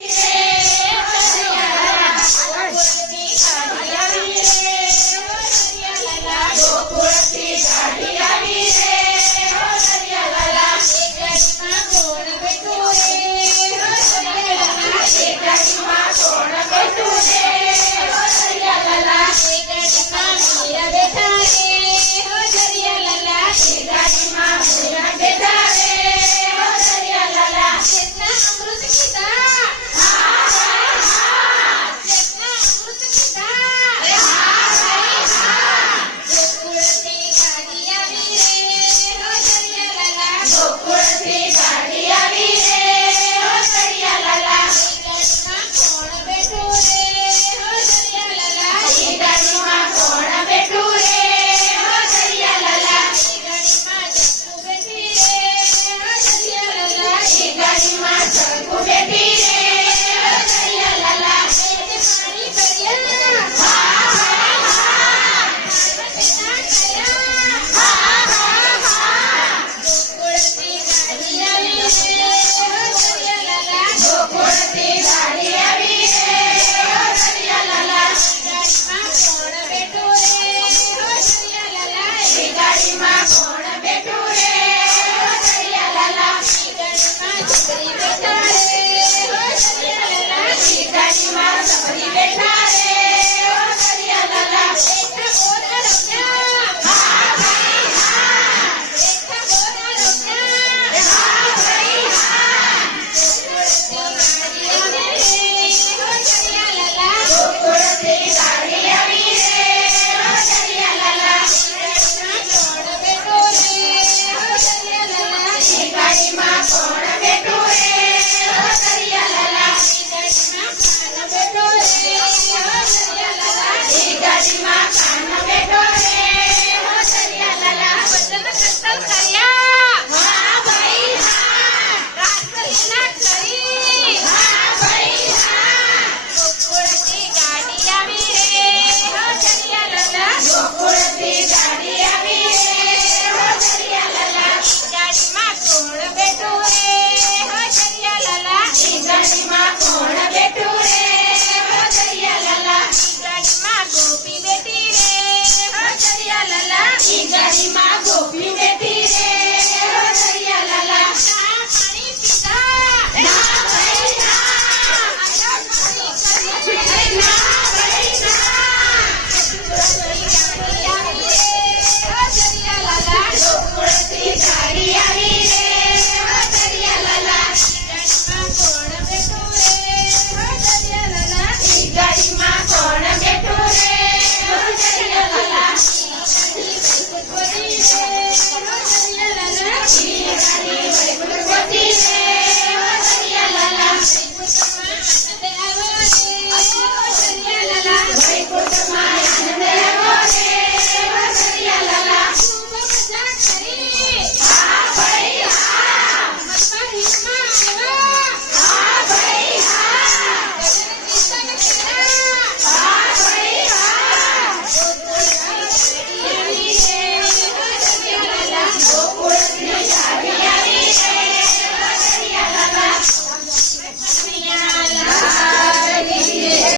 Yeah.